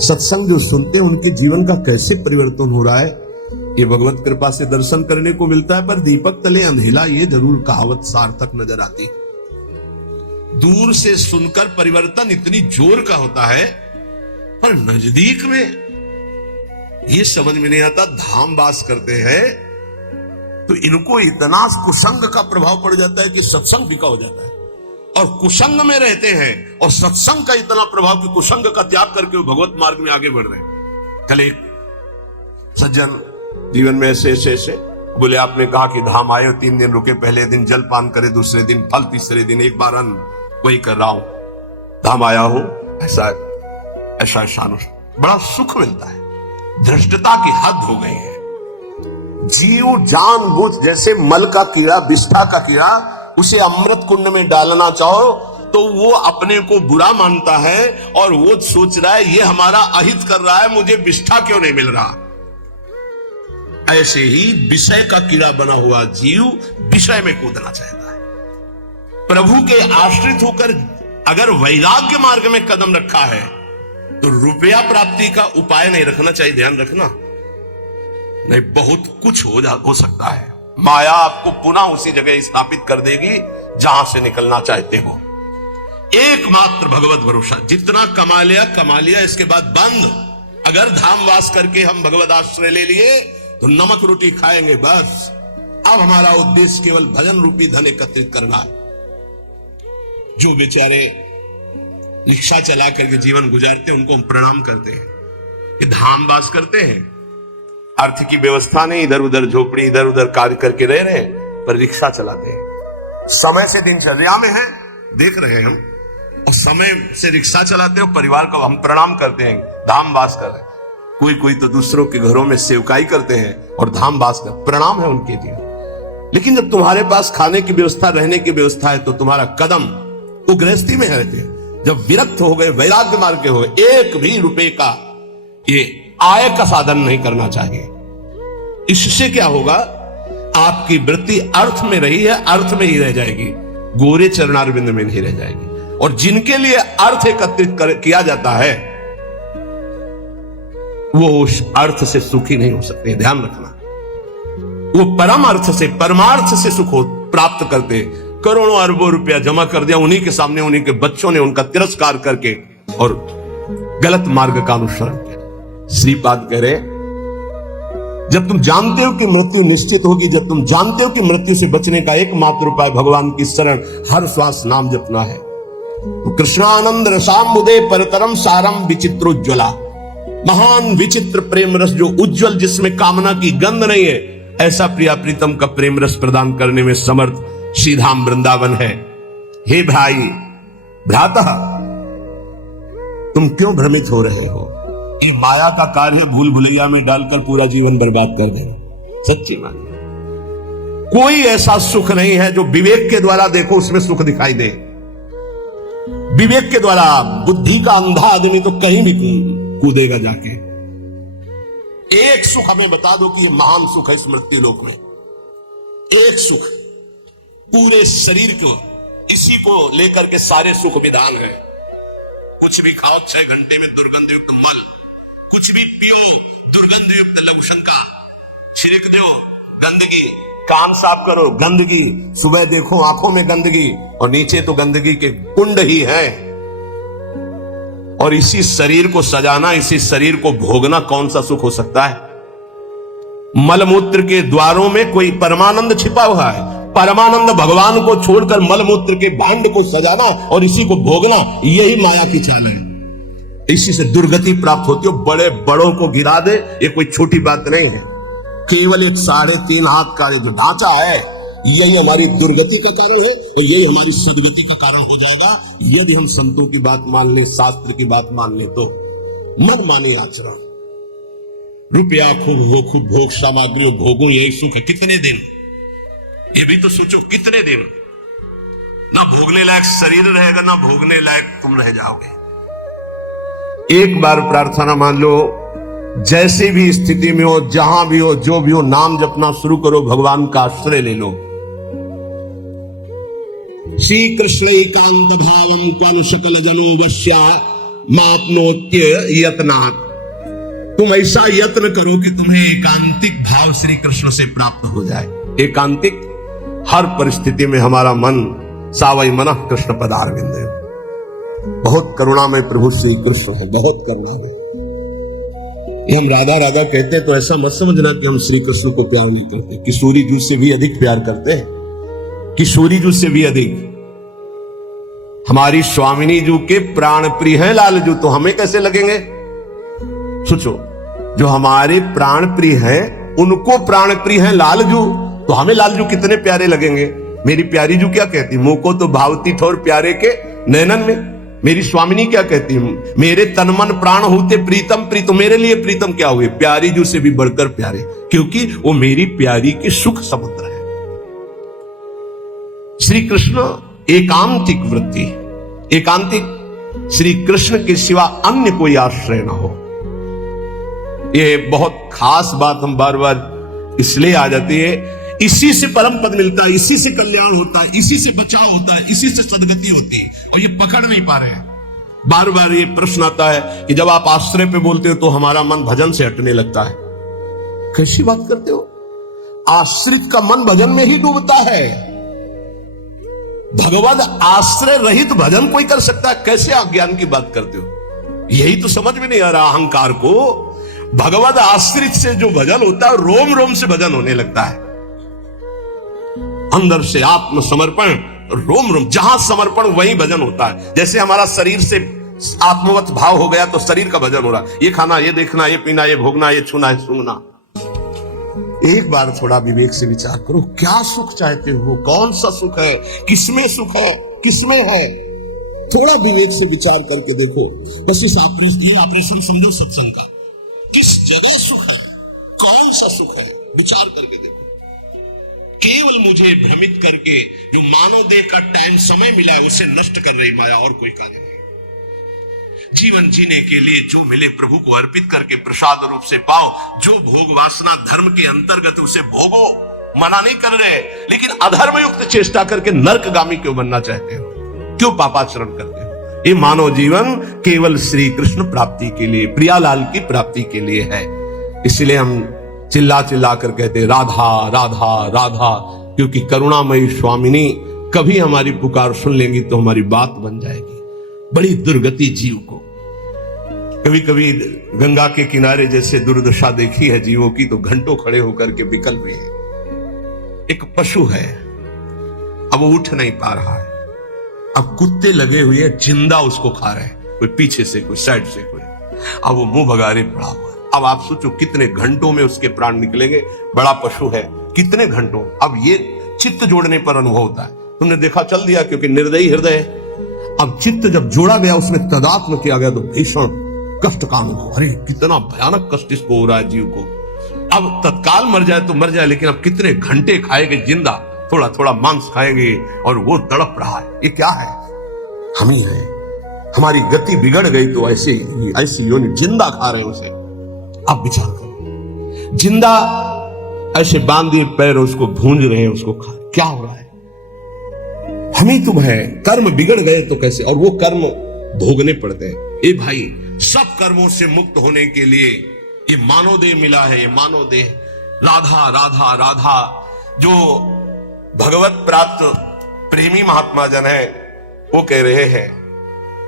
सत्संग जो सुनते हैं उनके जीवन का कैसे परिवर्तन हो रहा है, ये भगवत कृपा से दर्शन करने को मिलता है। पर दीपक तले अंधेला, ये जरूर कहावत सार्थक नजर आती। दूर से सुनकर परिवर्तन इतनी जोर का होता है, पर नजदीक में ये समझ में नहीं आता। धाम वास करते हैं तो इनको इतना कुसंग का प्रभाव पड़ जाता है कि सत्संग फीका हो जाता है, और कुसंग में रहते हैं और सत्संग का इतना प्रभाव कि कुसंग का त्याग करके वो भगवत मार्ग में आगे बढ़ रहे हैं। कल एक सज्जन जीवन में ऐसे ऐसे ऐसे बोले, आपने कहा कि धाम आए, 3 दिन रुके, पहले दिन जल पान करे, दूसरे दिन फल, तीसरे दिन एक बार अन्न, वही कर रहा हूं। धाम आया हो, ऐसा ऐसा शान, बड़ा सुख मिलता है। धृष्टता की हद हो गई है। जीव जानबूझ जैसे मल का कीड़ा, विष्ठा का कीड़ा, उसे अमृत कुंड में डालना चाहो तो वो अपने को बुरा मानता है और वो सोच रहा है ये हमारा अहित कर रहा है, मुझे विष्ठा क्यों नहीं मिल रहा। ऐसे ही विषय का कीड़ा बना हुआ जीव विषय में कूदना चाहता है। प्रभु के आश्रित होकर अगर वैराग्य मार्ग में कदम रखा है तो रुपया प्राप्ति का उपाय नहीं रखना चाहिए, ध्यान रखना। नहीं, बहुत कुछ हो सकता है। माया आपको पुनः उसी जगह स्थापित कर देगी जहां से निकलना चाहते हो। एकमात्र भगवत भरोसा, जितना कमा लिया, इसके बाद बंद। अगर धाम वास करके हम भगवत आश्रय ले लिए तो नमक रोटी खाएंगे बस। अब हमारा उद्देश्य केवल भजन रूपी धन एकत्रित करना है। जो बेचारे रिक्शा चला करके जीवन गुजारते हैं उनको हम प्रणाम करते हैं कि धाम वास करते हैं, अर्थ की व्यवस्था नहीं, इधर उधर झोपड़ी, इधर उधर कार्य करके रह रहे हैं, पर रिक्शा चलाते हैं, समय से दिनचर्या में है, देख रहे हैं हम, और समय से रिक्शा चलाते हैं, परिवार को हम प्रणाम करते हैं, धाम वास कर रहे हैं। कोई तो दूसरों के घरों में सेवकाई करते हैं और धाम वास कर, प्रणाम है उनके लिए। लेकिन जब तुम्हारे पास खाने की व्यवस्था, रहने की व्यवस्था है, तो तुम्हारा कदम वो गृहस्थी में रहते हैं। जब विरक्त हो गए, वैराग्य मार्ग के हो गए, एक भी रुपए का ये आय का साधन नहीं करना चाहिए। इससे क्या होगा, आपकी वृत्ति अर्थ में रही है, अर्थ में ही रह जाएगी, गोरे चरणारविंद में नहीं रह जाएगी। और जिनके लिए अर्थ एकत्रित किया जाता है वो उस अर्थ से सुखी नहीं हो सकते, ध्यान रखना। वो परम अर्थ से, परमार्थ से सुख प्राप्त करते। करोड़ों अरबों रुपया जमा कर दिया, उन्हीं के सामने उन्हीं के बच्चों ने उनका तिरस्कार करके और गलत मार्ग का अनुसरण किया। श्रीपाद कह रहे, जब तुम जानते हो कि मृत्यु निश्चित होगी, जब तुम जानते हो कि मृत्यु से बचने का एकमात्र उपाय भगवान की शरण, हर श्वास नाम जपना है, तो कृष्णानंद रसाम्बुदे परतरम सारम विचित्रोज्ज्वला, महान विचित्र प्रेम रस जो उज्जवल, जिसमें कामना की गंध नहीं है, ऐसा प्रिया प्रीतम का प्रेम रस प्रदान करने में समर्थ श्रीधाम वृंदावन है। हे भाई भ्राता, तुम क्यों भ्रमित हो रहे हो? ये माया का कार्य भूल भुलैया में डालकर पूरा जीवन बर्बाद कर देंगे। सच्ची मानिए, कोई ऐसा सुख नहीं है जो विवेक के द्वारा देखो उसमें सुख दिखाई दे। विवेक के द्वारा बुद्धि का अंधा आदमी तो कहीं भी कूदेगा जाके। एक सुख हमें बता दो कि ये महान सुख है इस मृत्यु लोक में। एक सुख पूरे शरीर को, इसी को लेकर के सारे सुख विधान है। कुछ भी खाओ 6 घंटे में दुर्गंध युक्त मल, कुछ भी पियो दुर्गंध युक्त लघुशंका, छिड़क दो गंदगी, कान साफ करो गंदगी, सुबह देखो आंखों में गंदगी, और नीचे तो गंदगी के कुंड ही है। और इसी शरीर को सजाना, इसी शरीर को भोगना कौन सा सुख हो सकता है? मलमूत्र के द्वारों में कोई परमानंद छिपा हुआ है। परमानंद भगवान को छोड़कर मलमूत्र के भांड को सजाना और इसी को भोगना, यही माया की चाल है। इसी से दुर्गति प्राप्त होती है। बड़े बड़ों को गिरा दे, ये कोई छोटी बात नहीं है। केवल एक 3.5 हाथ का जो ढांचा है, यही हमारी दुर्गति का कारण है और यही हमारी सदगति का कारण हो जाएगा यदि हम संतों की बात मान ले, शास्त्र की बात मान ले। तो मन माने आचरण, रुपया खूब हो, खूब भोग सामग्री भोगो, यही सुख है। कितने दिन, ये भी तो सोचो, कितने दिन ना भोगने लायक शरीर रहेगा, ना भोगने लायक तुम रह जाओगे। एक बार प्रार्थना मान लो, जैसे भी स्थिति में हो, जहां भी हो, जो भी हो, नाम जपना शुरू करो, भगवान का आश्रय ले लो। श्री कृष्ण एकांत भावम क्वानु सकल जनो वश्या मापनोत्य यत्नात्, तुम ऐसा यत्न करो कि तुम्हें एकांतिक भाव श्री कृष्ण से प्राप्त हो जाए। एकांतिक, हर परिस्थिति में हमारा मन सावई मनः कृष्ण पदारविंदे। बहुत करुणामय प्रभु श्री कृष्ण है, बहुत करुणामय। ये हम राधा राधा कहते हैं तो ऐसा मत समझना कि हम श्री कृष्ण को प्यार नहीं करते। किशोरी जू से भी अधिक प्यार करते हैं, किशोरी जू से भी अधिक। हमारी स्वामिनी जू के प्राण प्रिय हैं लाल जू, तो हमें कैसे लगेंगे? सोचो, जो हमारे प्राण प्रिय हैं उनको प्राण प्रिय हैं लाल जू, तो हमें लाल जू कितने प्यारे लगेंगे। मेरी प्यारी जू क्या कहती, मुंह को तो भावती ठोर प्यारे के नैनन में। मेरी स्वामिनी क्या कहती, मेरे तन मन प्राण होते प्रीतम प्रीत। मेरे लिए प्रीतम क्या हुए? प्यारी जू से भी बढ़कर प्यारे, क्योंकि वो मेरी प्यारी के सुख समुद्र है। श्री कृष्ण एकांतिक वृत्ति, एकांतिक, श्री कृष्ण के सिवा अन्य कोई आश्रय ना हो। ये बहुत खास बात हम बार बार इसलिए आ जाती है, इसी से परम पद मिलता है, इसी से कल्याण होता है, इसी से बचाव होता है, इसी से सदगति होती है, और ये पकड़ नहीं पा रहे हैं। बार बार ये प्रश्न आता है कि जब आप आश्रय पे बोलते हो तो हमारा मन भजन से हटने लगता है। कैसी बात करते हो? आश्रित का मन भजन में ही डूबता है। भगवद आश्रय रहित भजन कोई कर सकता है? कैसे आप ज्ञान की बात करते हो? यही तो समझ में नहीं आ रहा अहंकार को। भगवद आश्रित से जो भजन होता है, रोम रोम से भजन होने लगता है। अंदर से आत्म समर्पण, रोम रोम, जहां समर्पण वहीं भजन होता है। जैसे हमारा शरीर से आत्मवत भाव हो गया तो शरीर का भजन हो रहा है। ये खाना, ये देखना, ये पीना, ये भोगना, ये छूना, ये सूंघना। एक बार थोड़ा विवेक से विचार करो, क्या सुख चाहते हो? कौन सा सुख है? किसमें सुख है? किसमें है? थोड़ा विवेक से विचार करके देखो। बस इस ऑपरेशन समझो सत्संग का। किस जगह सुख है? कौन सा सुख है? विचार करके देखो। केवल मुझे भ्रमित करके जो मानव देह का टाइम समय मिला है उसे नष्ट कर रही माया, और कोई कार्य नहीं। जीवन जीने के लिए जो मिले प्रभु को अर्पित करके प्रसाद रूप से पाओ। जो भोग वासना धर्म के अंतर्गत उसे भोगो, मना नहीं कर रहे, लेकिन अधर्म युक्त चेष्टा करके नरकगामी क्यों बनना चाहते हो? क्यों पापाचरण करते हो? ये मानव जीवन केवल श्री कृष्ण प्राप्ति के लिए, प्रियालाल की प्राप्ति के लिए है। इसलिए हम चिल्ला चिल्ला कर कहते राधा राधा राधा, क्योंकि करुणामयी स्वामिनी कभी हमारी पुकार सुन लेंगी तो हमारी बात बन जाएगी। बड़ी दुर्गति जीव को। कभी कभी गंगा के किनारे जैसे दुर्दशा देखी है जीवों की, तो घंटों खड़े होकर के विकल हुए हैं। एक पशु है, अब वो उठ नहीं पा रहा है। अब कुत्ते लगे हुए जिंदा उसको खा रहे हैं, कोई पीछे से, कोई साइड से, कोई। अब वो मुंह भगारे पड़ा हुआ है। अब आप सोचो कितने घंटों में उसके प्राण निकलेंगे। बड़ा पशु है, कितने घंटों। अब ये चित्त जोड़ने पर अनुभव होता है। तुमने देखा, चल दिया, क्योंकि निर्दयी हृदय। अब चित्त जब जोड़ा गया, उसमें तदात्म किया गया, तो भीषण कष्ट का अनुभव। अरे कितना भयानक कष्ट इसको हो रहा है जीव को। अब तत्काल मर जाए तो मर जाए, लेकिन अब कितने घंटे खाएंगे जिंदा, थोड़ा थोड़ा मांस खाएंगे, और वो तड़प रहा है। ये क्या है? हम ही है। हमारी गति बिगड़ गई तो ऐसी योनि जिंदा खा रहे हैं उसे। अब विचार करो, जिंदा ऐसे बांध दिए पैर, उसको भूंज रहे हैं, उसको खा। क्या हो रहा है? हम ही तुम है। कर्म बिगड़ गए तो कैसे? और वो कर्म भोगने पड़ते हैं। ए भाई, सब कर्मों से मुक्त होने के लिए ये मानव देह मिला है। ये मानव देह राधा राधा राधा, जो भगवत प्राप्त प्रेमी महात्मा जन है, वो कह रहे हैं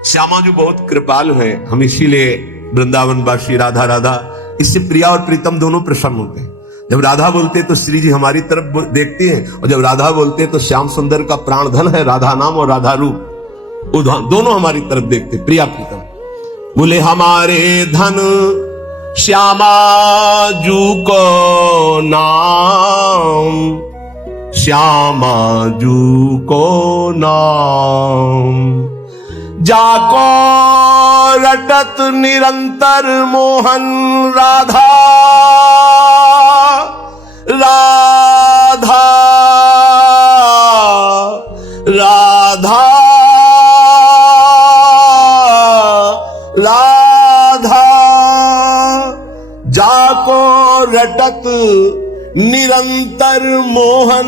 श्यामा जो बहुत कृपालु हैं। हम इसीलिए वृंदावनवासी राधा राधा, इससे प्रिया और प्रीतम दोनों प्रसन्न होते हैं। जब राधा बोलते हैं तो श्री जी हमारी तरफ देखती हैं, और जब राधा बोलते हैं तो श्याम सुंदर का प्राण धन है राधा नाम और राधा रूप, दोनों हमारी तरफ देखते, प्रिया प्रीतम। बोले हमारे धन श्यामा जू को नाम, श्यामा जू को नाम, जाको रटत निरंतर मोहन राधा राधा राधा राधा, जाको रटत निरंतर मोहन,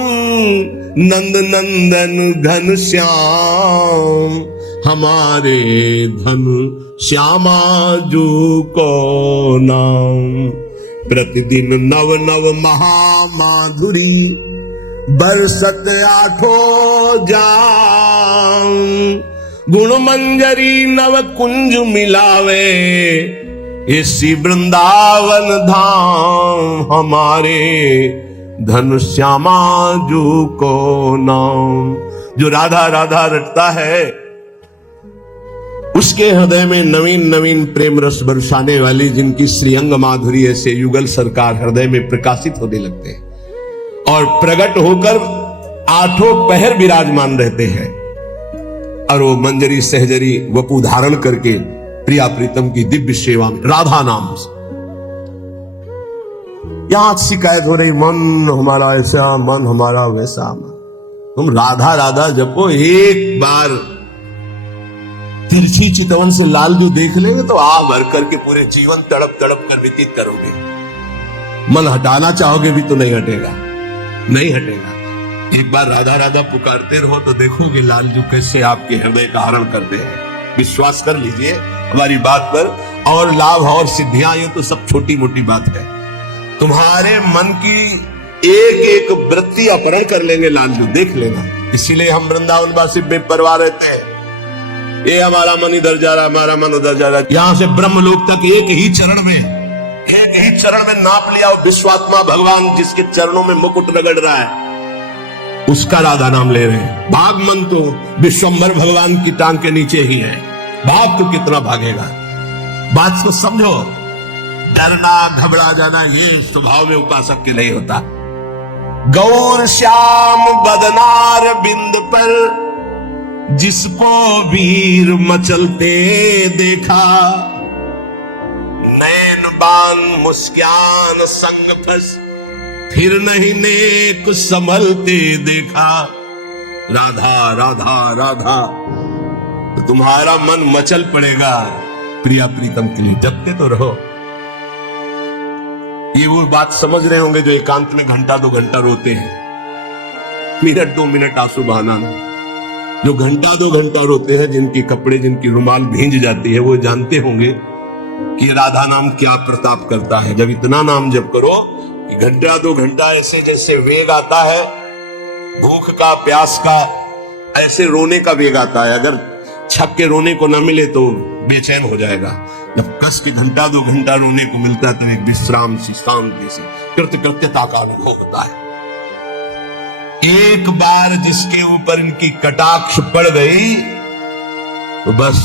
नंद नंदन घन श्याम, हमारे धन श्यामा जू को नाम। प्रतिदिन नव नव महामाधुरी बरसत आठों जाम। गुण मंजरी नव कुंज मिलावे इसी वृंदावन धाम। हमारे धन श्यामा जू को नाम। जो राधा राधा रटता है उसके हृदय में नवीन नवीन प्रेम रस बरसाने वाली जिनकी श्रीअंग माधुरी ऐसे युगल सरकार हृदय में प्रकाशित होने लगते हैं और प्रकट होकर आठों पहर विराजमान रहते हैं। और वो मंजरी सहजरी वपु धारण करके प्रिया प्रीतम की दिव्य सेवा में राधा नाम से। यहां शिकायत हो रही, मन हमारा ऐसा, मन हमारा वैसा। तुम राधा राधा जपो, एक बार तिरछी चितवन से लाल जो देख लेंगे तो आ भर करके पूरे जीवन तड़प तड़प कर व्यतीत करोगे। मन हटाना चाहोगे भी तो नहीं हटेगा, नहीं हटेगा। एक बार राधा राधा पुकारते रहो तो देखोगे लाल जो कैसे आपके हृदय का हरण करते हैं। विश्वास कर लीजिए हमारी बात पर। और लाभ और सिद्धियां ये तो सब छोटी मोटी बात है। तुम्हारे मन की एक एक वृत्ति अपहरण कर लेंगे लाल जो, देख लेना। इसीलिए हम वृंदावन वासी बेपरवाह रहते हैं। ये हमारा मन इधर जा रहा, हमारा मन उधर जा रहा। यहां से ब्रह्मलोक तक एक ही चरण में नाप लिया। विश्वात्मा भगवान जिसके चरणों में मुकुट रगड़ रहा है उसका राधा नाम ले रहे हैं। भाग मन तो विश्वंभर भगवान की टांग के नीचे ही है। भाग तो कितना भागेगा। बात को समझो। डरना घबरा जाना ये स्वभाव में उपासक के नहीं होता। गौर श्याम बदनार बिंद पर जिसको वीर मचलते देखा। नैन बान मुस्कान संग फंस फिर नहीं नेक संभलते देखा। राधा राधा राधा तो तुम्हारा मन मचल पड़ेगा प्रिया प्रीतम के लिए। जपते तो रहो। ये वो बात समझ रहे होंगे जो एकांत में घंटा 2 घंटा रोते हैं। मिनट 2 मिनट आंसू बहाना नहीं। जो घंटा 2 घंटा रोते हैं, जिनकी कपड़े जिनकी रुमाल भींज जाती है, वो जानते होंगे कि राधा नाम क्या प्रताप करता है। जब इतना नाम जप करो कि घंटा 2 घंटा ऐसे जैसे वेग आता है भूख का प्यास का, ऐसे रोने का वेग आता है। अगर छक के रोने को ना मिले तो बेचैन हो जाएगा। जब कस के घंटा 2 घंटा रोने को मिलता है तो एक विश्राम सी शांति सी कृत्यता का अनुभव होता है। एक बार जिसके ऊपर इनकी कटाक्ष पड़ गई तो बस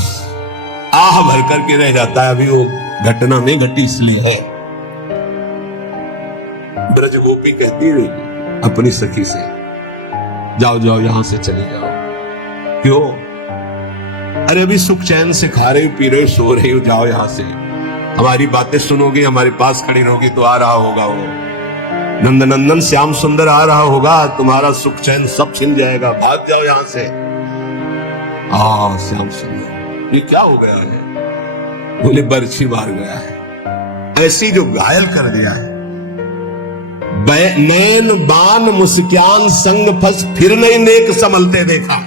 आह भर करके रह जाता है। अभी वो घटना नहीं घटी इसलिए है। ब्रज गोपी कहती रही अपनी सखी से, जाओ जाओ यहां से चली जाओ। क्यों? अरे अभी सुख चैन से खा रही हो, पी रही हो, सो रही हो, जाओ यहां से। हमारी बातें सुनोगी, हमारे पास खड़ी रहोगी तो आ रहा होगा वो नंदनंदन श्याम सुंदर आ रहा होगा, तुम्हारा सुख चैन सब छिन जाएगा। भाग जाओ यहां से। श्याम सुंदर ये क्या हो गया है? बोले बरछी मार गया है। ऐसी जो घायल कर दिया है। नैन बान मुस्कान संग फंस फिर नहीं नेक संभलते देखा।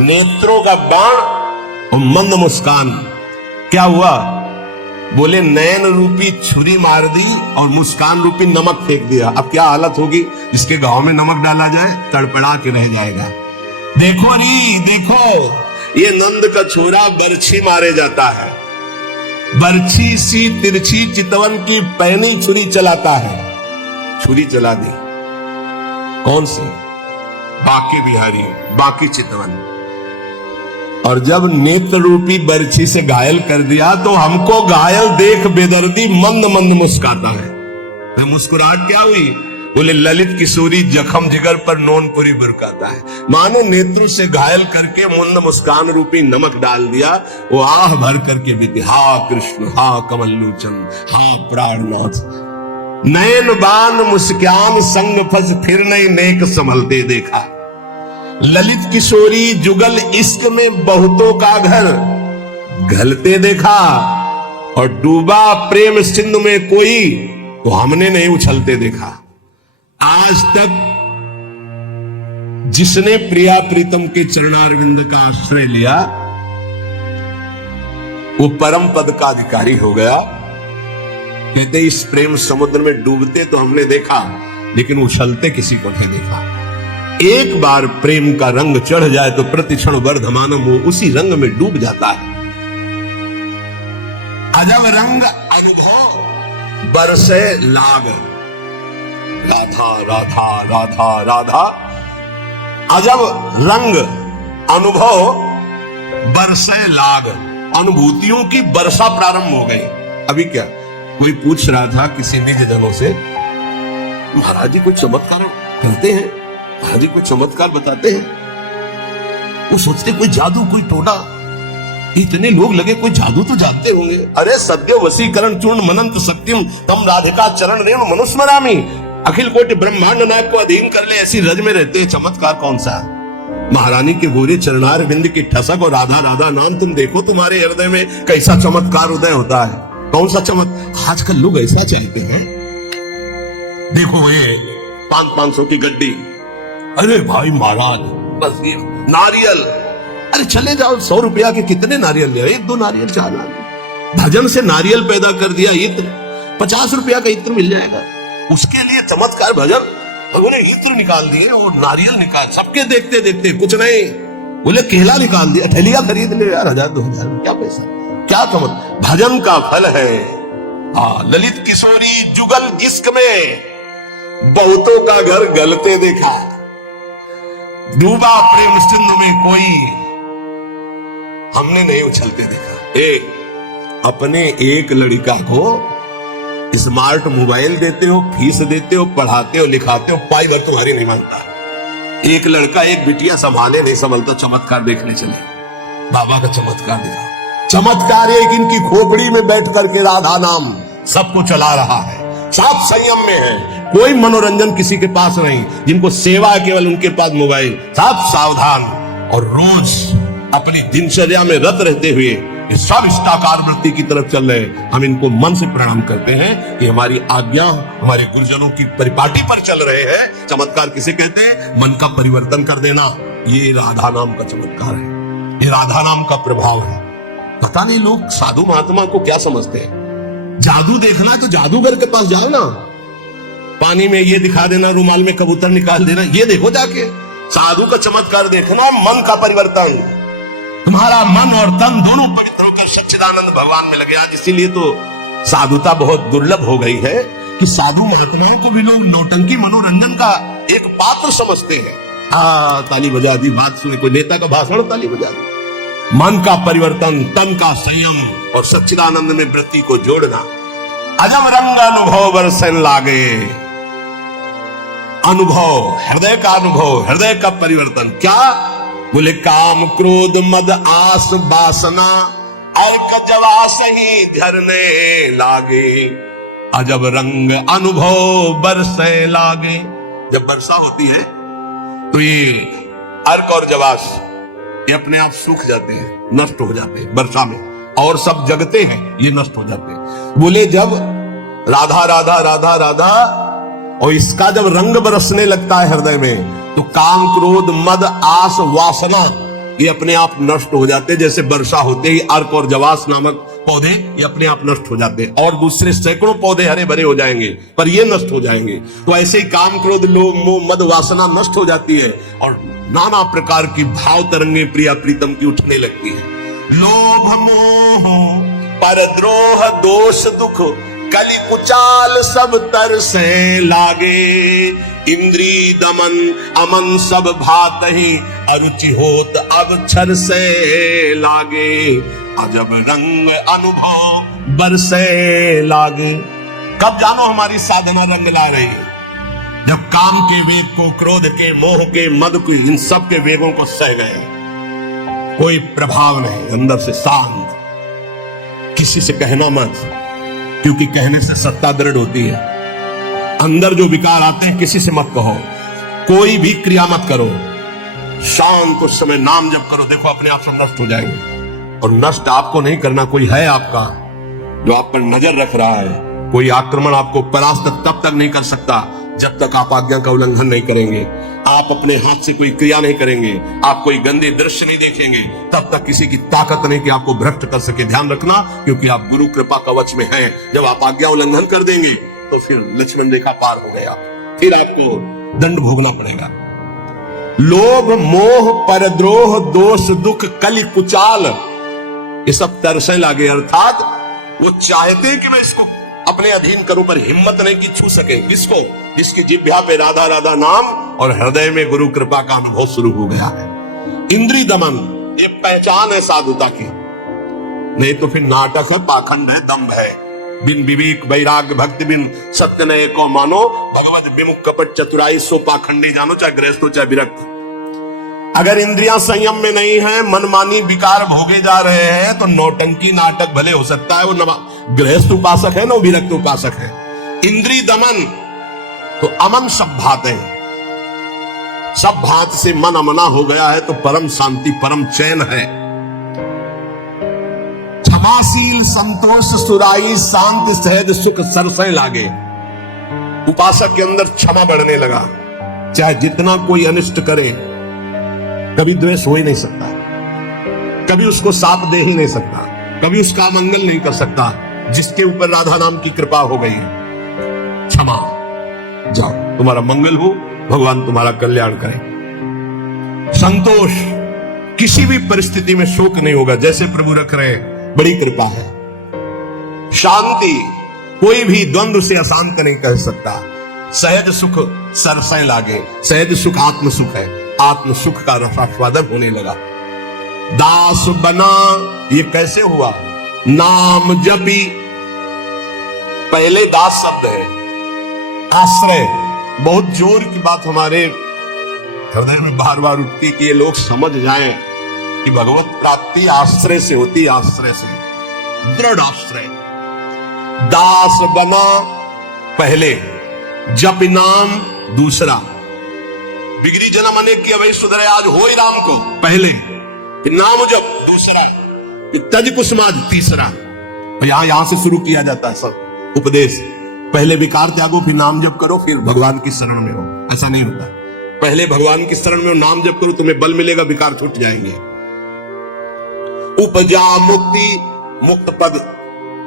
नेत्रों का बाण और मंद मुस्कान। क्या हुआ? बोले नैन रूपी छुरी मार दी और मुस्कान रूपी नमक फेंक दिया। अब क्या हालत होगी? जिसके गांव में नमक डाला जाए तड़पड़ा के रह जाएगा। देखो री देखो, ये नंद का छोरा बरछी मारे जाता है। बरछी सी तिरछी चितवन की पैनी छुरी चलाता है। छुरी चला दी। कौन सी? बाकी बिहारी, बाकी चितवन। और जब नेत्र रूपी बरछी से घायल कर दिया तो हमको घायल देख बेदर्दी मंद मंद मुस्काता है। मैं मुस्कुराहट क्या हुई? बोले ललित किशोरी जखम जिगर पर नोनपुरी बुरकाता है। मानो नेत्रों से घायल करके मंद मुस्कान रूपी नमक डाल दिया। वो आह भर करके बीती। हा कृष्ण, हा कमल लोचन, हा प्राणनाथ। नैन बान मुस्कान संग फंस फिर नहीं नेक संभलते देखा। ललित किशोरी जुगल इश्क में बहुतों का घर घलते देखा। और डूबा प्रेम सिंधु में कोई तो हमने नहीं उछलते देखा। आज तक जिसने प्रिया प्रीतम के चरणारविंद का आश्रय लिया वो परम पद का अधिकारी हो गया। कहते इस प्रेम समुद्र में डूबते तो हमने देखा, लेकिन उछलते किसी को नहीं देखा। एक बार प्रेम का रंग चढ़ जाए तो प्रतिक्षण वर्धमानम वो उसी रंग में डूब जाता है। अजब रंग अनुभव बरसे लाग, राधा राधा राधा राधा। अजब रंग अनुभव बरसे लाग, अनुभूतियों की वर्षा प्रारंभ हो गई। अभी क्या कोई पूछ रहा था किसी निज जनों से, महाराज जी कोई चमत्कार करते हैं, महाराज जी कोई चमत्कार बताते हैं। वो सोचते कोई जादू कोई टोना, इतने लोग लगे कोई जादू तो जानते होंगे। अरे सद्य वशीकरण चूर्ण मनंत सत्यम तम राधिका चरण रेणु मनुस्मरामी, अखिल कोटि ब्रह्मांड नायक को अधीन कर ले ऐसी रज में रहते हैं। चमत्कार कौन सा है? महारानी के गोरे चरणार बिंद की ठसक और राधा राधा नाम तुम देखो, तुम्हारे हृदय में कैसा चमत्कार उदय होता है। कौन सा चमत्कार? आजकल लोग ऐसा चाहते हैं, देखो ये 500 की गड्डी, अरे भाई महाराज बस ये नारियल, अरे चले जाओ 100 रुपया के कितने नारियल ले, 1-2 नारियल 4 नारियल, भजन से नारियल पैदा कर दिया, इत्र 50 रुपया का इत्र मिल जाएगा। उसके लिए चमत्कार भजन, उन्हें इत्र निकाल दिए और नारियल निकाल, सबके देखते देखते कुछ नहीं, बोले केला निकाल दिया, ठेलिया खरीद ले यार 1000-2000 क्या पैसा, क्या चमत्कार। भजन का फल है। ललित किशोरी जुगल जिस्क में बहुतों का घर गलते देखा, डूबा प्रेम सिंधु में कोई हमने नहीं उछलते देखा। अपने एक लड़का को स्मार्ट मोबाइल देते हो, फीस देते हो, पढ़ाते हो, लिखाते हो, पाई भर तुम्हारी नहीं मानता। एक लड़का एक बिटिया संभाले नहीं संभलता, चमत्कार देखने चले, बाबा का चमत्कार देखा। चमत्कार एक इनकी खोपड़ी में बैठ करके राधा नाम सबको चला रहा है, साफ संयम में है, कोई मनोरंजन किसी के पास नहीं, जिनको सेवा है केवल उनके पास मोबाइल, साफ सावधान और रोज अपनी दिनचर्या में रत रहते हुए ये सब इष्टाकार वृत्ति की तरफ चल रहे हैं। हम इनको मन से प्रणाम करते हैं कि हमारी आज्ञा हमारे गुरुजनों की परिपाटी पर चल रहे हैं। चमत्कार किसे कहते हैं? मन का परिवर्तन कर देना, ये राधा नाम का चमत्कार है, ये राधा नाम का प्रभाव है। पता नहीं लोग साधु महात्मा को क्या समझते हैं। जादू देखना है तो जादूगर के पास जाओ ना, पानी में ये दिखा देना, रुमाल में कबूतर निकाल देना, ये देखो जाके। साधु का चमत्कार देखना, मन का परिवर्तन, तुम्हारा मन और तन दोनों पवित्र होकर सच्चिदानंद भगवान में लगे। आज इसीलिए तो साधुता बहुत दुर्लभ हो गई है कि साधु महात्माओं को भी लोग नौटंकी मनोरंजन का एक पात्र समझते हैं। ताली बजा दी, बात सुने, कोई नेता का भाषण, ताली बजा दी। मन का परिवर्तन, तन का संयम और सच्चिदानंद में वृत्ति को जोड़ना। अजब रंग अनुभव बरसन लागे, अनुभव, हृदय का अनुभव, हृदय का परिवर्तन। क्या बोले? काम क्रोध मद आस वासना एक जवा सही धरने लागे, अजब रंग अनुभव बरसे लागे। जब वर्षा होती है तो ये अर्क और जवास ये अपने आप सूख जाते हैं, नष्ट हो जाते हैं वर्षा में, और सब जगते हैं, ये नष्ट हो जाते हैं। बोले जब राधा राधा राधा राधा और इसका जब रंग बरसने लगता है हृदय में, तो काम क्रोध मद आस वासना ये अपने आप नष्ट हो जाते हैं। जैसे वर्षा होते ही अर्क और जवास नामक पौधे ये अपने आप नष्ट हो जाते हैं, और दूसरे सैकड़ों पौधे हरे भरे हो जाएंगे, पर ये नष्ट हो जाएंगे। तो ऐसे ही काम क्रोध लोभ मोह मद वासना नष्ट हो जाती है, और नाना प्रकार की भाव तरंगे प्रिया प्रीतम की उठने लगती है। लोभ मोह परद्रोह दोष दुख कली कुचाल सब तरसे लागे, इंद्री दमन अमन सब भात ही अरुचि होत अब छर से लागे, अजब रंग अनुभव बरसे लागे। कब जानो हमारी साधना रंग ला रही है? जब काम के वेग को, क्रोध के, मोह के, मद के, इन सब के वेगों को सह गए, कोई प्रभाव नहीं, अंदर से शांत। किसी से कहना मत, क्योंकि कहने से सत्ता दृढ़ होती है। अंदर जो विकार आते हैं किसी से मत कहो, कोई भी क्रिया मत करो, शांत उस समय नाम जप करो, देखो अपने आप सब नष्ट हो जाएंगे। और नष्ट आपको नहीं करना, कोई है आपका जो आप पर नजर रख रहा है। कोई आक्रमण आपको परास्त तब तक नहीं कर सकता जब तक आप आज्ञा का उल्लंघन नहीं करेंगे। आप अपने हाथ से कोई क्रिया नहीं करेंगे, आप कोई गंदे दृश्य नहीं देखेंगे, तब तक किसी की ताकत नहीं कि आपको भ्रष्ट कर सके। ध्यान रखना, क्योंकि आप गुरु कृपा कवच में हैं। जब आप आज्ञा उल्लंघन कर देंगे तो फिर लक्ष्मण रेखा पार हो गया, फिर आपको दंड भोगना पड़ेगा। लोभ मोह परद्रोह दोष दुख कलि कुचाल, ये सब तरसे लागे, अर्थात वो चाहते कि मैं इसको अपने अधीन करूं, पर हिम्मत नहीं कि छू सके। किसको? जिसकी जिह्वा पे राधा राधा नाम और हृदय में गुरु कृपा का अनुभव शुरू हो गया है। इंद्रिय दमन ये पहचान है साधुता की, नहीं तो फिर नाटक है, पाखंड है, दम्भ है। बिन विवेक वैराग्य भक्ति बिन सत्य नये को मानो, भगवत विमुख कपट चतुराई सो पाखंडी जानो, चाहे गृहस्थ हो चाहे विरक्त। अगर इंद्रियां संयम में नहीं है, मनमानी विकार भोगे जा रहे हैं, तो नौटंकी नाटक भले हो सकता है, वो गृहस्थ उपासक है ना, विरक्त उपासक है। इंद्रिय दमन तो अमन सब भाते हैं, सब भात से मन अमना हो गया है तो परम शांति परम चैन है। क्षमाशील संतोष सुराई शांति सहज सुख सरसै लागे। उपासक के अंदर क्षमा बढ़ने लगा, चाहे जितना कोई अनिष्ट करे, कभी द्वेष हो ही नहीं सकता, कभी उसको साप दे ही नहीं सकता, कभी उसका मंगल नहीं कर सकता, जिसके ऊपर राधा नाम की कृपा हो गई। क्षमा, जाओ, तुम्हारा मंगल हो, भगवान तुम्हारा कल्याण करे। संतोष, किसी भी परिस्थिति में शोक नहीं होगा, जैसे प्रभु रख रहे हैं, बड़ी कृपा है। शांति, कोई भी द्वंद्व से अशांत नहीं कह सकता। सहज सुख सरसै लागे, सहज सुख आत्म सुख है, आत्म सुख का रसास्वादन होने लगा। दास बना, ये कैसे हुआ? नाम जपी, पहले दास शब्द है, आश्रय। बहुत जोर की बात हमारे हृदय में बार बार उठती कि ये लोग समझ जाएं कि भगवत प्राप्ति आश्रय से होती, आश्रय से, दृढ़ आश्रय। दास बना पहले, जप नाम दूसरा। बिगड़ी जन्म अनेक की अवै सुधरे, आज हो ही राम को पहले, नाम जप दूसरा, तज कुसुमाज तीसरा। यहां से शुरू किया जाता है सब उपदेश। पहले विकार त्यागो, फिर नाम जप करो, फिर भगवान की शरण में हो। ऐसा नहीं होता, पहले भगवान की शरण में हो, नाम जप करो, तुम्हें बल मिलेगा, विकार छूट जाएंगे। उपजा मुक्ति मुक्त पद,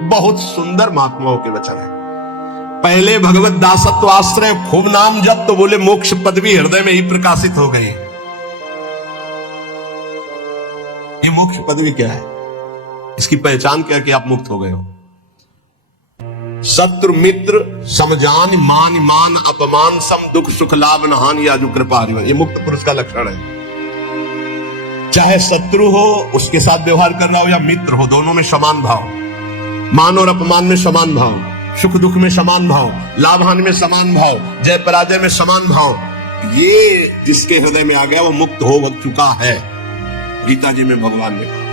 बहुत सुंदर महात्माओं के वचन है। पहले भगवत दासत्व आश्रय, खूब नाम जप, तो बोले मोक्ष पदवी हृदय में ही प्रकाशित हो गई। ये मोक्ष पदवी क्या है? इसकी पहचान क्या कि आप मुक्त हो गए हो। शत्रु मित्र समजान मान मान अपमान सम दुख सुख लाभ न हानि आजु कृपा हरिवन, ये मुक्त पुरुष का लक्षण है। चाहे शत्रु हो उसके साथ व्यवहार कर रहा हो, या मित्र हो, दोनों में समान भाव, मान और अपमान में समान भाव, सुख दुख में समान भाव, लाभ हानि में समान भाव, जय पराजय में समान भाव। ये जिसके हृदय में आ गया वो मुक्त हो चुका है। गीता जी में भगवान ने कहा,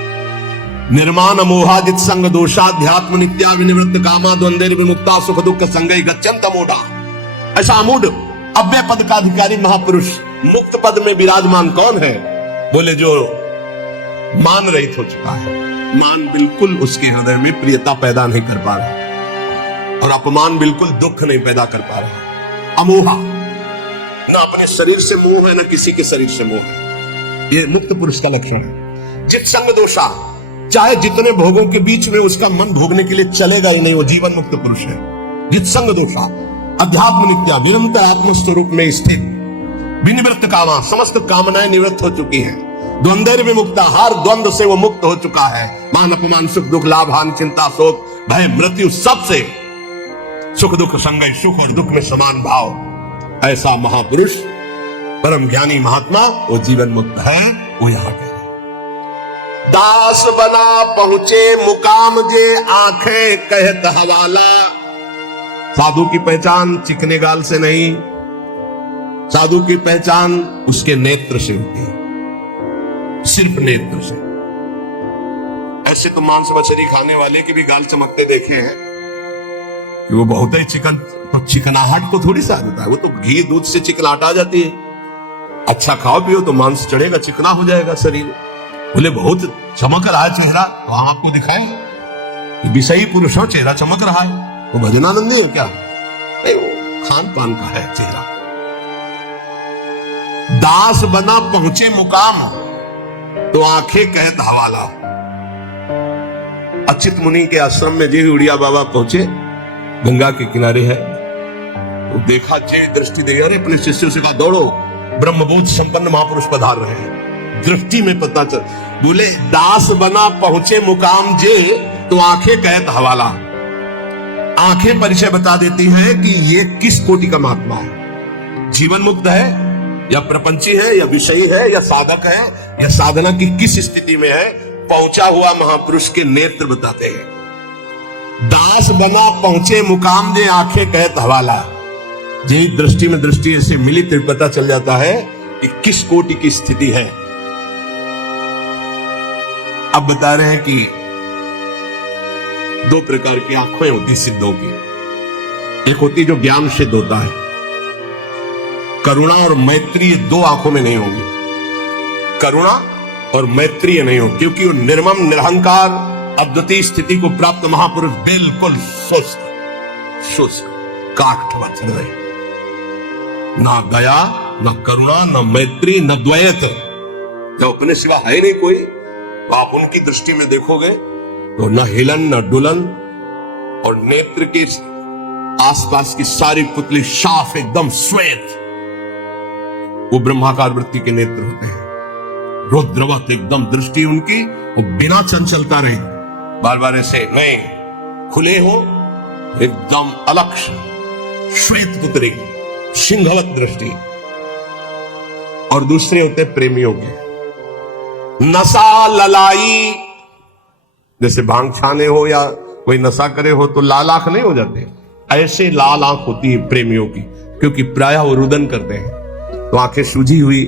निर्माण मोहादित संग दोषाध्यात्म नित्या विनिवृत्त कामा द्वंद्व विमुक्ता सुख दुख संगई गच्छन्त मूढ़ा। ऐसा अमूढ़ अव्यय पद का अधिकारी महापुरुष मुक्त पद में विराजमान कौन है? बोले जो मान रहित हो चुका है। मान बिल्कुल उसके हृदय में प्रियता पैदा नहीं कर पा रहा, और अपमान बिल्कुल दुख नहीं पैदा कर पा रहा। अमोहा, ना अपने शरीर से मोह है, ना किसी के शरीर से मोह है। ये मुक्त पुरुष का लक्षण है। चित संग दोषा, चाहे जितने भोगों के बीच में उसका मन भोगने के लिए चलेगा ही नहीं, वो जीवन मुक्त पुरुष है। जित संग दोषा, अध्यात्म नित्या, निरंतर आत्म स्वरूप में स्थित, विनिवृत्त कामा, समस्त कामनाएं निवृत्त हो चुकी हैं। द्वंद्व विमुक्ता, हर द्वंद्व से वो मुक्त हो चुका है। मान अपमान सुख दुख लाभ हानि चिंता शोक भय मृत्यु, सबसे सुख दुख संगय, सुख और दुख में समान भाव। ऐसा महापुरुष परम ज्ञानी महात्मा, वो जीवन मुक्त है, वो यहां कह रहे। दास बना पहुंचे मुकाम जे आंखें कहत हवाला। साधु की पहचान चिकने गाल से नहीं, साधु की पहचान उसके नेत्र से होती है, सिर्फ नेत्र से। ऐसे तो मांस मछली खाने वाले के भी गाल चमकते देखे हैं कि वो बहुत ही चिकन, तो चिकनाहट को थोड़ी सा होता है, वो तो घी दूध से चिकनाहट आ जाती है। अच्छा खाओ पियो तो मांस चढ़ेगा, चिकना हो जाएगा शरीर। बोले बहुत चमक रहा है चेहरा, तो हम आपको दिखाएं। विषयी पुरुष हो, चेहरा चमक रहा है, वो भजनानंदी है क्या? नहीं, वो खान पान का है चेहरा। दास बना पहुंचे मुकाम, तो आंखें कहत हवाला। अच्युत मुनि के आश्रम में जी उड़िया बाबा पहुंचे, गंगा के किनारे है, तो देखा जय दृष्टि दे, अरे अपने शिष्यों से कहा दौड़ो, ब्रह्मबोध संपन्न महापुरुष पधार रहे हैं। दृष्टि में पता चल, बोले दास बना पहुंचे मुकाम जे, तो आंखें कहत हवाला। आंखें परिचय बता देती हैं कि ये किस कोटि का महात्मा है, जीवन मुक्त है या प्रपंची है या विषयी है या साधक है या साधना की किस स्थिति में है। पहुंचा हुआ महापुरुष के नेत्र बताते हैं। दास बना पहुंचे मुकाम जे, आंखें कहत हवाला। जी दृष्टि में दृष्टि ऐसे मिली तो पता चल जाता है कि किस कोटि की स्थिति है। अब बता रहे हैं कि दो प्रकार की आंखें होती सिद्धों की। एक होती जो ज्ञान सिद्ध होता है, करुणा और मैत्री, ये दो आंखों में नहीं होंगी। करुणा और मैत्री नहीं हो, क्योंकि वो निर्मम निरहंकार अद्वितीय स्थिति को प्राप्त महापुरुष बिल्कुल शुष्क काष्ठवत हृदय, ना दया ना करुणा ना मैत्री न द्वैत, जो अपने सिवा है नहीं कोई, तो आप उनकी दृष्टि में देखोगे तो न हिलन न डुलन, और नेत्र के आसपास की सारी पुतली साफ एकदम श्वेत, वो ब्रह्माकार वृत्ति के नेत्र होते हैं। रुद्रवत एकदम दृष्टि उनकी, वो बिना चंचलता रही, बार बार ऐसे नहीं, खुले हो एकदम अलक्ष श्वेत पुत्री, सिंहवत दृष्टि। और दूसरे होते प्रेमियों के, नशा ललाई, जैसे भांग छाने हो या कोई नशा करे हो तो लाल आंख नहीं हो जाते, ऐसे लाल आंख होती है प्रेमियों की, क्योंकि प्रायः वो रुदन करते हैं, तो आंखें सूजी हुई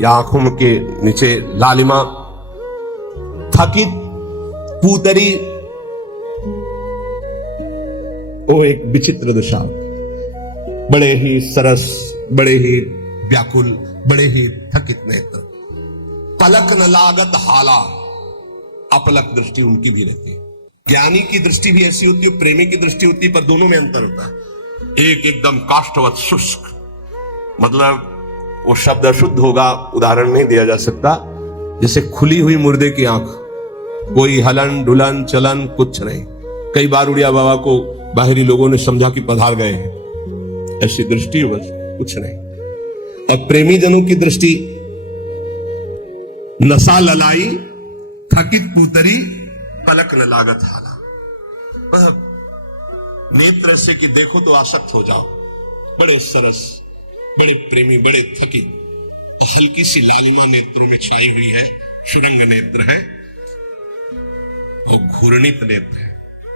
या आंखों के नीचे लालिमा, थकित पूतरी, वो एक विचित्र दशा, बड़े ही सरस, बड़े ही व्याकुल, बड़े ही थकित नेत्र, पलक न लागत हाला, अपलक दृष्टि उनकी भी रहती है। ज्ञानी की दृष्टि भी ऐसी होती है, प्रेमी की दृष्टि होती है, पर दोनों में अंतर होता है। एक एकदम काष्ठवत शुष्क, मतलब वो शब्द अशुद्ध होगा, उदाहरण नहीं दिया जा सकता, जैसे खुली हुई मुर्दे की आंख, कोई हलन डुलन चलन कुछ नहीं। कई बार उड़िया बाबा को बाहरी लोगों ने समझा कि पधार गए हैं, ऐसी दृष्टि बस कुछ नहीं। और प्रेमी जनों की दृष्टि नशा ललाई, थकित पूतरी, पलक न लागत हाला। नेत्र ऐसे कि देखो तो आसक्त हो जाओ, बड़े सरस, बड़े प्रेमी, बड़े थकित, हल्की सी लालिमा नेत्रों में छाई हुई है, सुरंग नेत्र है और घूर्णित नेत्र है।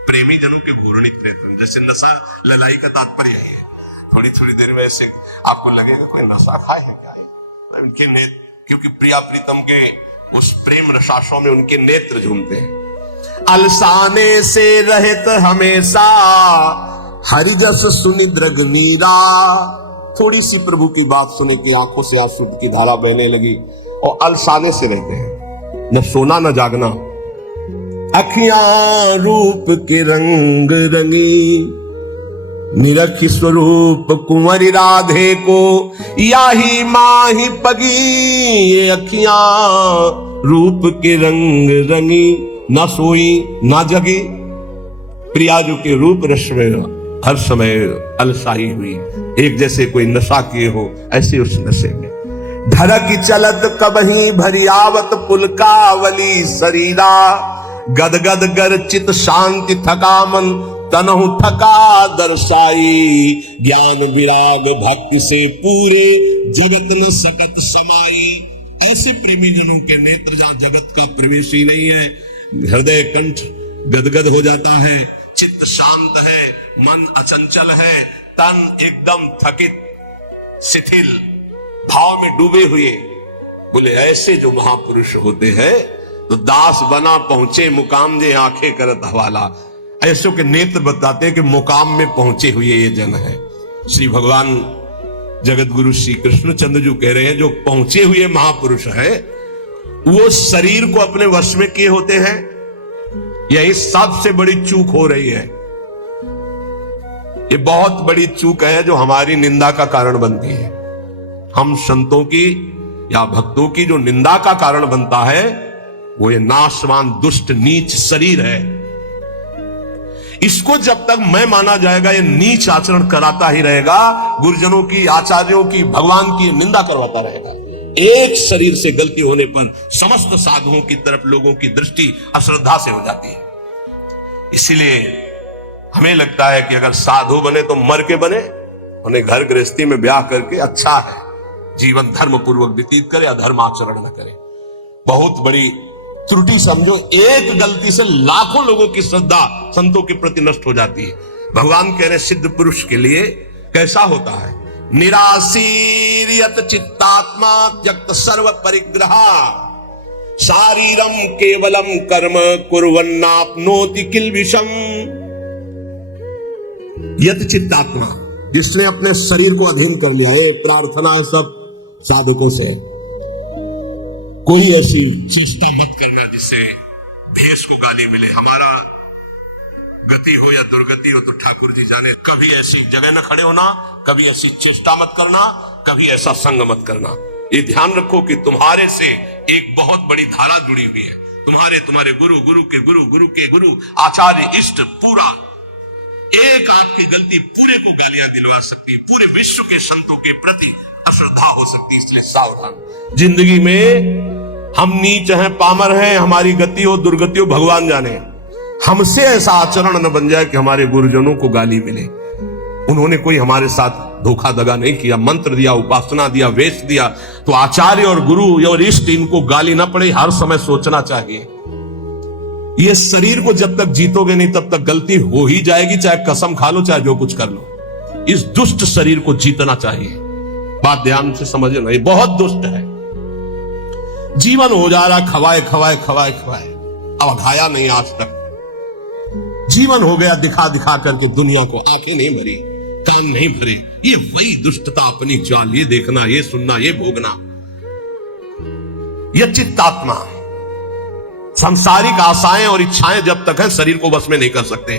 प्रेमी जनों के घूर्णित नेत्र, जैसे नशा ललाई का तात्पर्य है, थोड़ी थोड़ी देर में ऐसे आपको लगेगा कोई नशा खाए है क्या है? उनके नेत्र, क्योंकि प्रिया प्रीतम के उस प्रेम रसाशों में उनके नेत्र झूमते हैं। अलसाने से रहित हमेशा, हरिजस सुनि दृग मीरा। थोड़ी सी प्रभु की बात सुने कि आंखों से आंसू की धारा बहने लगी, और अलसाने से रहते हैं, न सोना न जागना। अखियां रूप के रंग रंगी, निरखी स्वरूप कुंवरी राधे को, याही माही पगी। ये अखियां रूप के रंग रंगी, ना सोई ना जगी, प्रियाजू के रूप रस में हर समय अलसाई हुई, एक जैसे कोई नशा किए हो ऐसे उस नशे में। ढरक चलत कबही भरियावत पुलकावली शरीरा, गदगद गर चित शांति थका मन, तनहु थका दर्शाई। ज्ञान विराग भक्ति से पूरे, जगत न सकत समाई। ऐसे प्रेमी जनों के नेत्र जहां जगत का प्रवेश ही नहीं है, हृदय कंठ गदगद हो जाता है, चित्त शांत है, मन अचंचल है, तन एकदम थकित शिथिल भाव में डूबे हुए। बोले ऐसे जो महापुरुष होते हैं, तो दास बना पहुंचे मुकाम जे, आंखें करत हवाला। ऐसों के नेत्र बताते हैं कि मुकाम में पहुंचे हुए ये जन है। श्री भगवान जगत गुरु श्री कृष्णचंद्र जी कह रहे हैं, जो पहुंचे हुए महापुरुष है, वो शरीर को अपने वश में किए होते हैं। यही सबसे बड़ी चूक हो रही है। ये बहुत बड़ी चूक है जो हमारी निंदा का कारण बनती है। हम संतों की या भक्तों की जो निंदा का कारण बनता है वो ये नाशवान दुष्ट नीच शरीर है। इसको जब तक मैं माना जाएगा ये नीच आचरण कराता ही रहेगा, गुरुजनों की, आचार्यों की, भगवान की निंदा करवाता रहेगा। एक शरीर से गलती होने पर समस्त साधुओं की तरफ लोगों की दृष्टि अश्रद्धा से हो जाती है। इसीलिए हमें लगता है कि अगर साधु बने तो मर के बने, उन्हें घर गृहस्थी में ब्याह करके अच्छा है, जीवन धर्म पूर्वक व्यतीत करे, अधर्म आचरण न करे। बहुत बड़ी त्रुटि समझो, एक गलती से लाखों लोगों की श्रद्धा संतों के प्रति नष्ट हो जाती है। भगवान कह रहे सिद्ध पुरुष के लिए कैसा होता है, निराशीर्यत चित्तात्मा त्यक्त सर्व परिग्रह शारीरम केवलम कर्म कुर्वन्नाप्नोति किल्बिषम। यत चित्तात्मा, जिसने अपने शरीर को अधीन कर लिया। ये प्रार्थना है सब साधकों से, कोई ऐसी चेष्टा मत करना जिससे भेष को गाली मिले। हमारा गति हो या दुर्गति हो तो ठाकुर जी जाने। कभी ऐसी जगह न खड़े होना, कभी ऐसी चेष्टा मत करना, कभी ऐसा संग मत करना। ये ध्यान रखो कि तुम्हारे से एक बहुत बड़ी धारा जुड़ी हुई है। तुम्हारे गुरु, गुरु के गुरु, गुरु के गुरु, आचार्य, इष्ट, पूरा एक आंख की गलती पूरे को गालियां दिलवा सकती है, पूरे विश्व के संतों के प्रति अश्रद्धा हो सकती है। इसलिए सावधान। जिंदगी में हम नीच हैं, पामर हैं, हमारी गति हो दुर्गति हो भगवान जाने। हमसे ऐसा आचरण न बन जाए कि हमारे गुरुजनों को गाली मिले। उन्होंने कोई हमारे साथ धोखा दगा नहीं किया, मंत्र दिया, उपासना दिया, वेश दिया, तो आचार्य और गुरु और इष्ट इनको गाली ना पड़े, हर समय सोचना चाहिए। ये शरीर को जब तक जीतोगे नहीं तब तक गलती हो ही जाएगी, चाहे कसम खा लो, चाहे जो कुछ कर लो। इस दुष्ट शरीर को जीतना चाहिए। बात ध्यान से समझो ना, ये बहुत दुष्ट है। जीवन हो जा रहा खवाए खवाए खवाए खवाए, अब घाया नहीं आज तक। जीवन हो गया दिखा दिखा करके दुनिया को, आंखें नहीं भरी, कान नहीं भरे। ये वही दुष्टता अपनी चाल, ये देखना, ये सुनना, ये भोगना। ये चित्तात्मा, सांसारिक आशाएं और इच्छाएं जब तक है शरीर को बस में नहीं कर सकते।